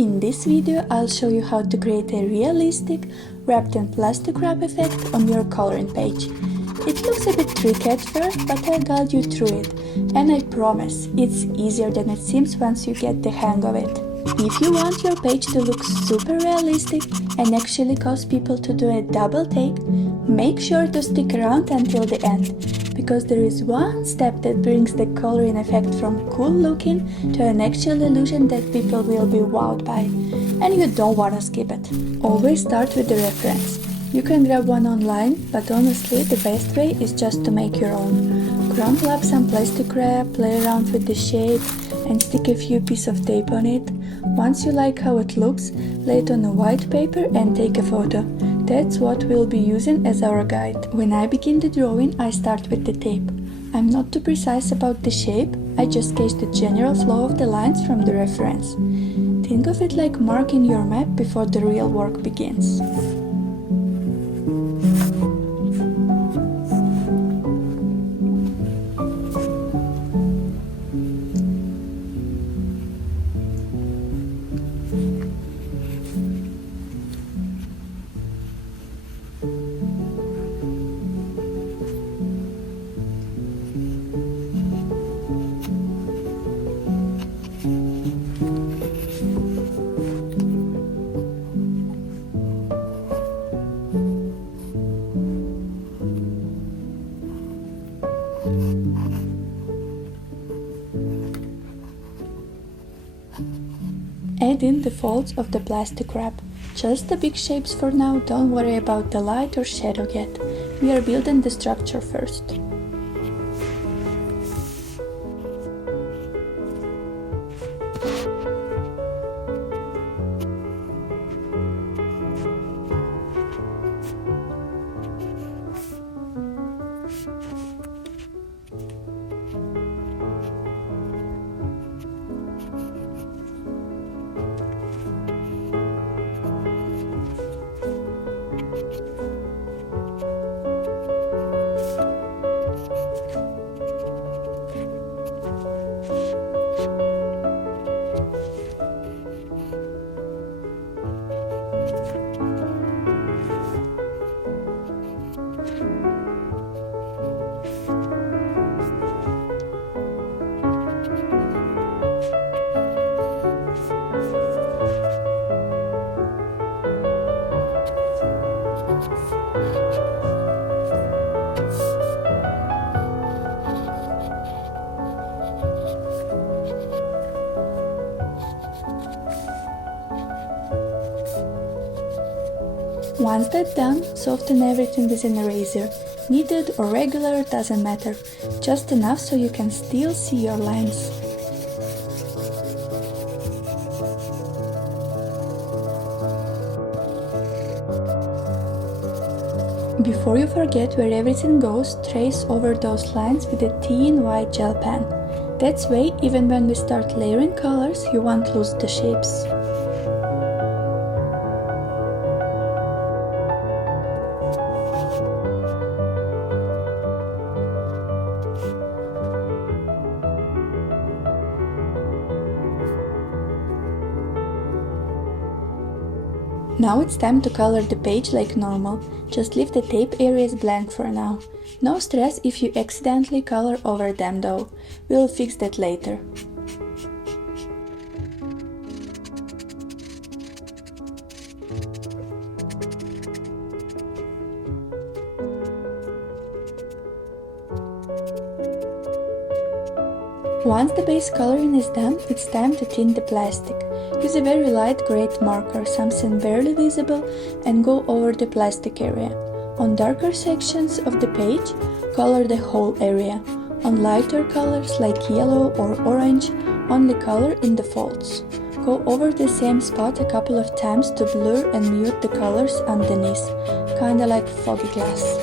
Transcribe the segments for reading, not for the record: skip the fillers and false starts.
In this video I'll show you how to create a realistic wrapped in plastic wrap effect on your coloring page. It looks a bit tricky at first, but I'll guide you through it, and I promise it's easier than it seems once you get the hang of it. If you want your page to look super realistic and actually cause people to do a double take, make sure to stick around until the end, because there is one step that brings the coloring effect from cool looking to an actual illusion that people will be wowed by, and you don't want to skip it. Always start with the reference. You can grab one online, but honestly the best way is just to make your own. Crumple up some plastic wrap, play around with the shape, and stick a few pieces of tape on it. Once you like how it looks, lay it on a white paper and take a photo. That's what we'll be using as our guide. When I begin the drawing, I start with the tape. I'm not too precise about the shape, I just gauge the general flow of the lines from the reference. Think of it like marking your map before the real work begins. Add in the folds of the plastic wrap. Just the big shapes for now, don't worry about the light or shadow yet. We are building the structure first. Once that's done, soften everything with an eraser. Kneaded or regular, doesn't matter. Just enough so you can still see your lines. Before you forget where everything goes, trace over those lines with a thin white gel pen. That way, even when we start layering colors, you won't lose the shapes. Now it's time to color the page like normal. Just leave the tape areas blank for now. No stress if you accidentally color over them though. We'll fix that later. Once the base coloring is done, it's time to tint the plastic. Use a very light gray marker, something barely visible, and go over the plastic area. On darker sections of the page, color the whole area. On lighter colors like yellow or orange, only color in the folds. Go over the same spot a couple of times to blur and mute the colors underneath, kinda like foggy glass.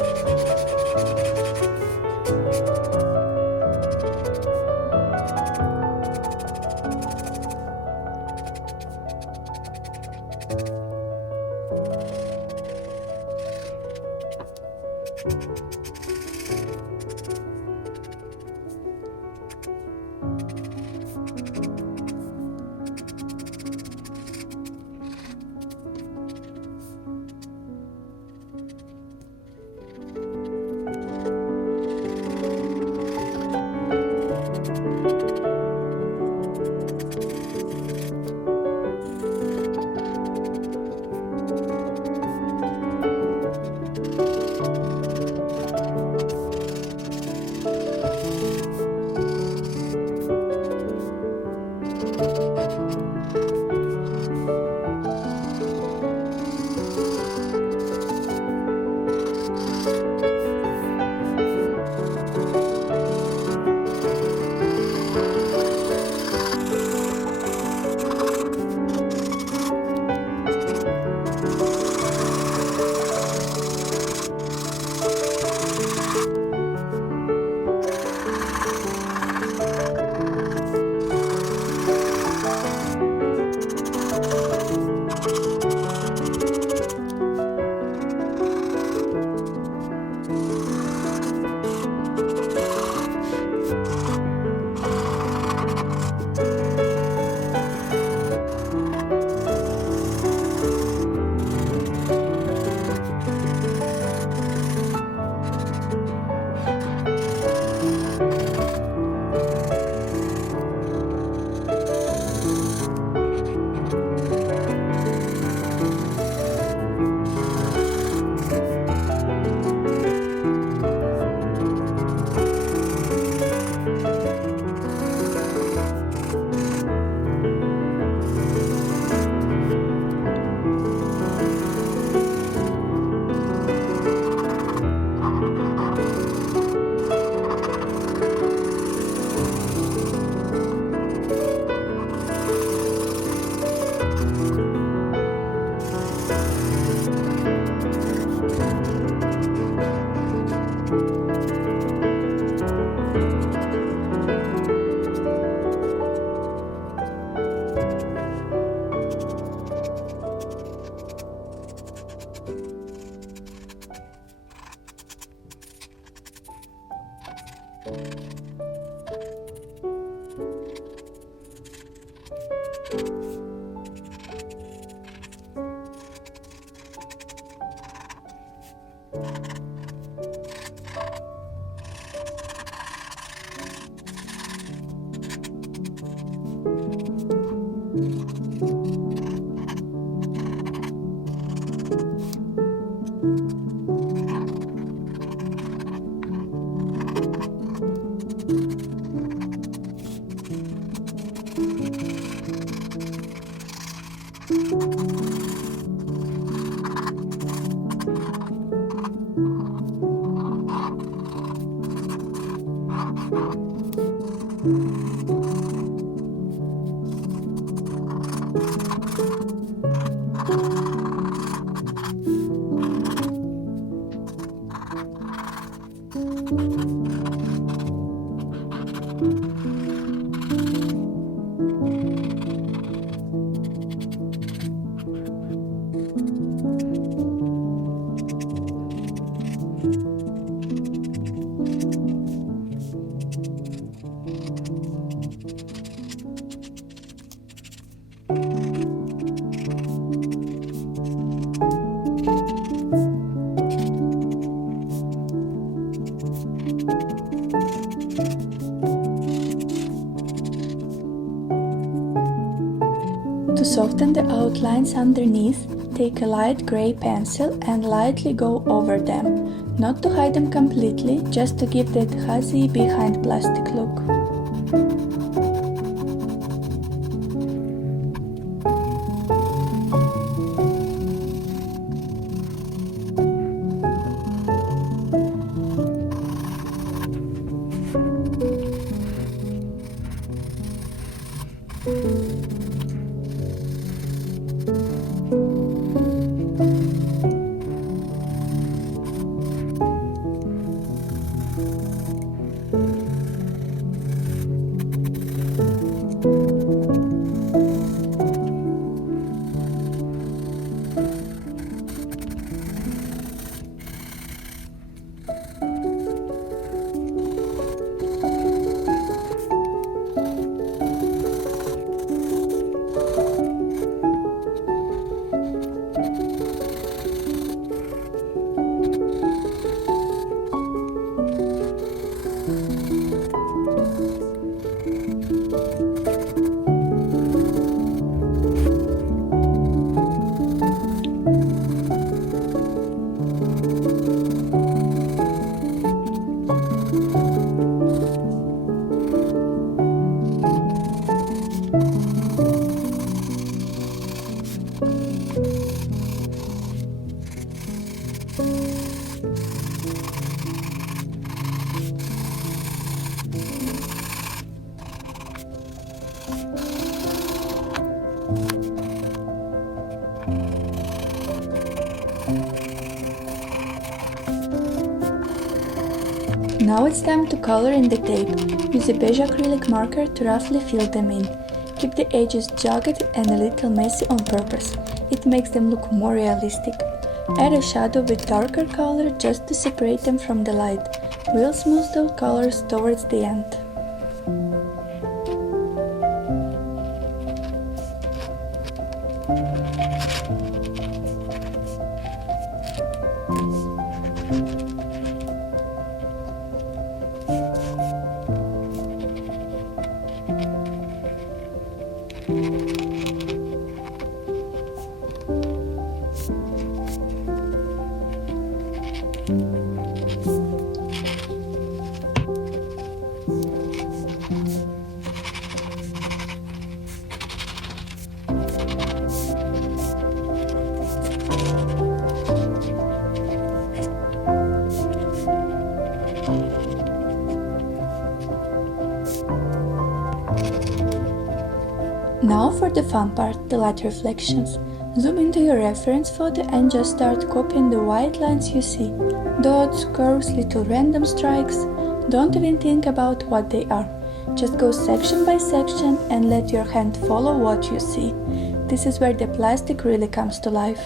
To soften the outlines underneath, take a light gray pencil and lightly go over them, not to hide them completely, just to give that hazy behind plastic look. Now it's time to color in the tape. Use a beige acrylic marker to roughly fill them in. Keep the edges jagged and a little messy on purpose. It makes them look more realistic. Add a shadow with darker color just to separate them from the light. We'll smooth those colors towards the end. Now for the fun part, the light reflections. Zoom into your reference photo and just start copying the white lines you see. Dots, curves, little random strikes. Don't even think about what they are. Just go section by section and let your hand follow what you see. This is where the plastic really comes to life.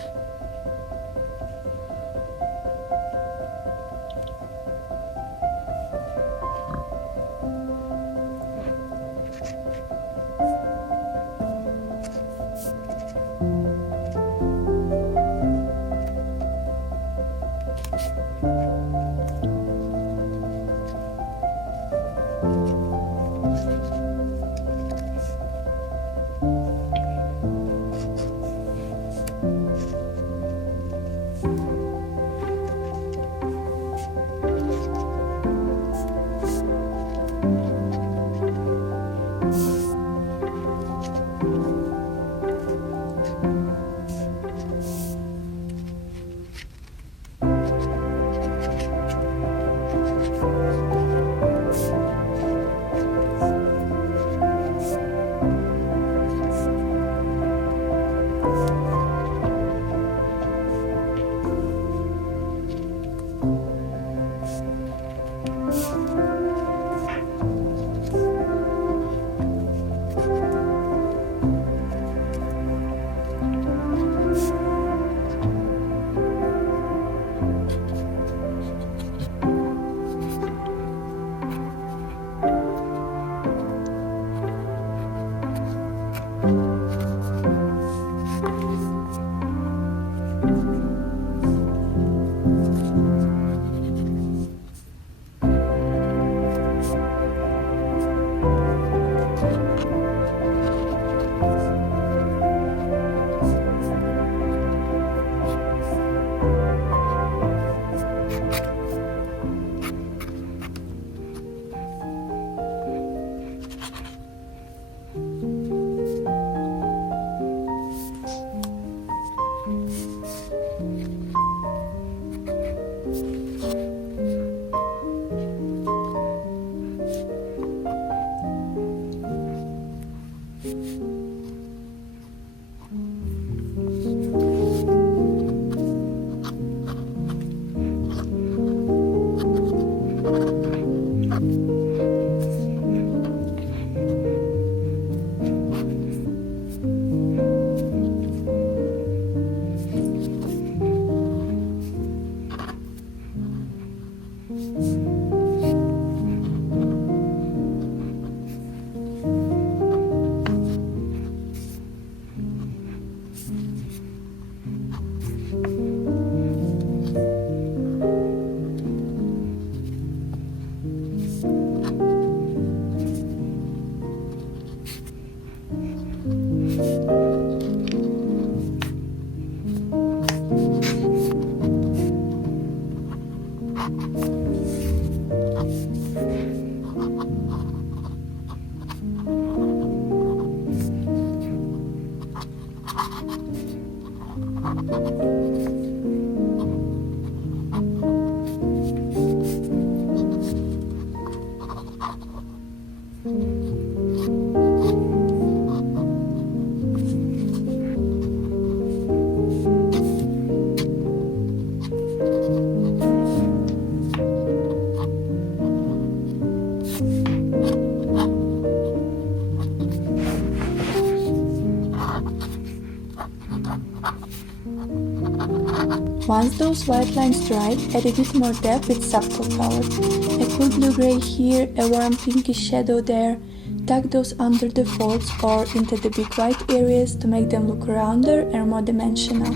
Once those white lines dried, add a bit more depth with subtle colors. A cool blue-gray here, a warm pinkish shadow there. Tuck those under the folds or into the big white areas to make them look rounder and more dimensional.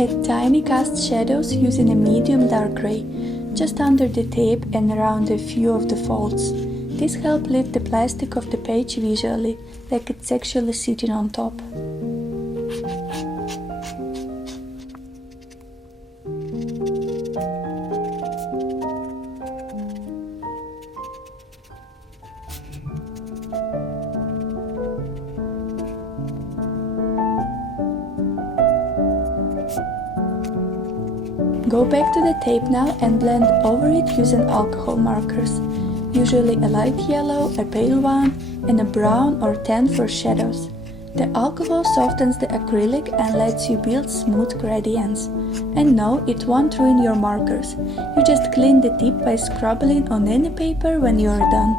Add tiny cast shadows using a medium dark gray, just under the tape and around a few of the folds. This helps lift the plastic of the page visually, like it's actually sitting on top. Go back to the tape now and blend over it using alcohol markers, usually a light yellow, a pale one, and a brown or tan for shadows. The alcohol softens the acrylic and lets you build smooth gradients. And no, it won't ruin your markers. You just clean the tip by scrubbing on any paper when you're done.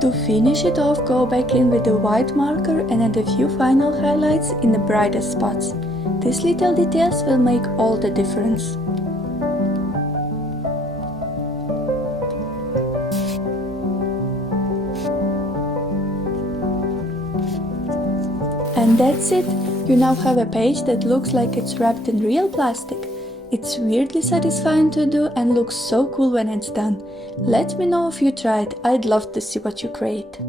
To finish it off, go back in with the white marker and add a few final highlights in the brightest spots. These little details will make all the difference. And that's it! You now have a page that looks like it's wrapped in real plastic. It's weirdly satisfying to do and looks so cool when it's done. Let me know if you tried, I'd love to see what you create.